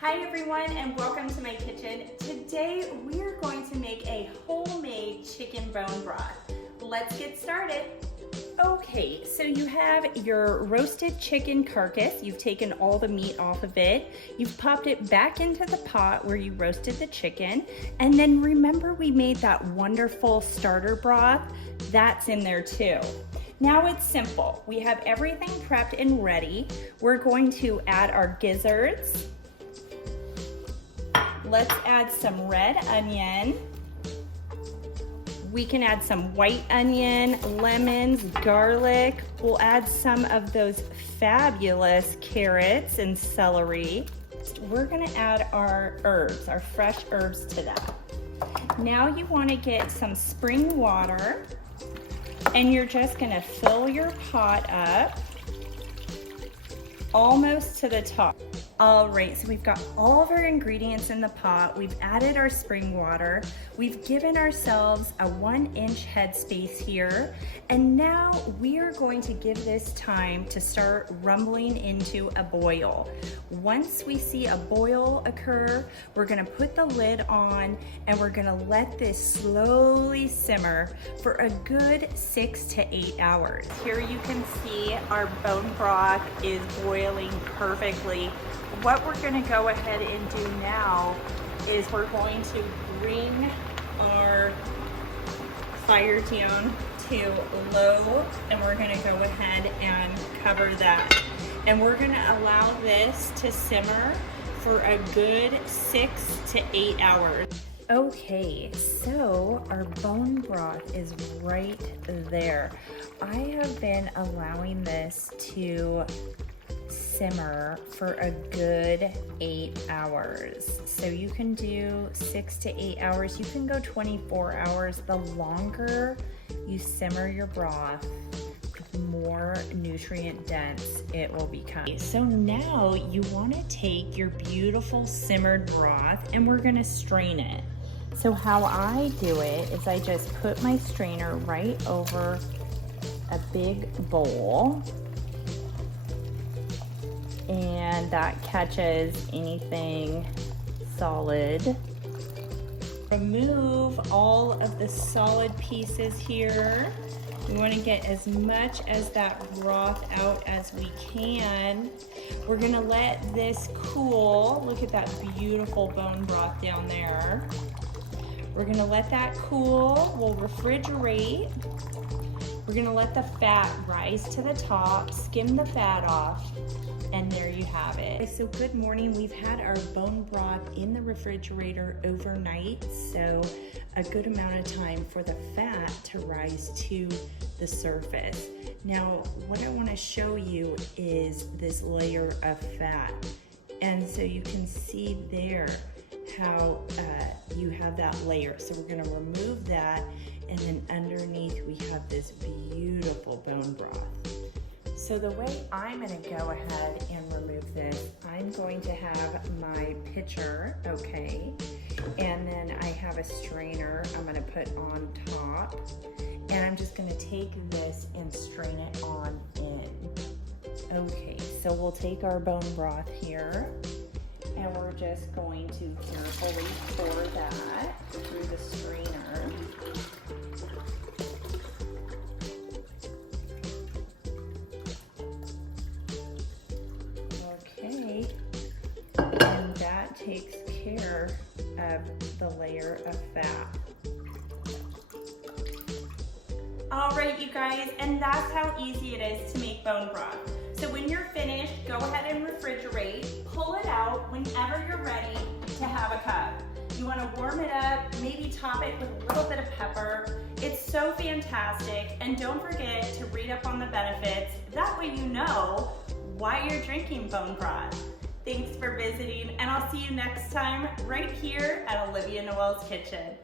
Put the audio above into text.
Hi everyone and welcome to my kitchen. Today we are going to make a homemade chicken bone broth. Let's get started. Okay, so you have your roasted chicken carcass. You've taken all the meat off of it. You've popped it back into the pot where you roasted the chicken. And then remember we made that wonderful starter broth? That's in there too. Now it's simple. We have everything prepped and ready. We're going to add our gizzards. Let's add some red onion. We can add some white onion, lemons, garlic. We'll add some of those fabulous carrots and celery. We're gonna add our herbs, our fresh herbs to that. Now you wanna get some spring water and you're just gonna fill your pot up almost to the top. All right, so we've got all of our ingredients in the pot. We've added our spring water. We've given ourselves a 1-inch headspace here. And now we are going to give this time to start rumbling into a boil. Once we see a boil occur, we're gonna put the lid on and we're gonna let this slowly simmer for a good 6 to 8 hours. Here you can see our bone broth is boiling perfectly. What we're gonna go ahead and do now is we're going to bring our fire down to low and we're gonna go ahead and cover that. And we're gonna allow this to simmer for a good 6 to 8 hours. Okay, so our bone broth is right there. I have been allowing this to simmer for a good 8 hours. So you can do 6 to 8 hours. You can go 24 hours. The longer you simmer your broth, the more nutrient dense it will become. So now you want to take your beautiful simmered broth and we're going to strain it. So how I do it is I just put my strainer right over a big bowl, and that catches anything solid. Remove all of the solid pieces here. We want to get as much as that broth out as we can. We're gonna let this cool. Look at that beautiful bone broth down there. We're gonna let that cool. We'll refrigerate. We're gonna let the fat rise to the top, skim the fat off, and there you have it. So good morning. We've had our bone broth in the refrigerator overnight, so a good amount of time for the fat to rise to the surface. Now, what I want to show you is this layer of fat. And so you can see there how you have that layer. So we're going to remove that, and then underneath we have this beautiful bone broth. So the way I'm gonna go ahead and remove this, I'm going to have my pitcher, okay? And then I have a strainer I'm gonna put on top. And I'm just gonna take this and strain it on in. Okay, so we'll take our bone broth here and we're just going to carefully pour that through the strainer. And that takes care of the layer of fat. All right, you guys, and that's how easy it is to make bone broth. So when you're finished, go ahead and refrigerate, pull it out whenever you're ready to have a cup. You want to warm it up, maybe top it with a little bit of pepper. It's so fantastic, and don't forget to read up on the benefits. That way you know why you're drinking bone broth. Thanks for visiting, and I'll see you next time right here at Olivia and Noel's Kitchen.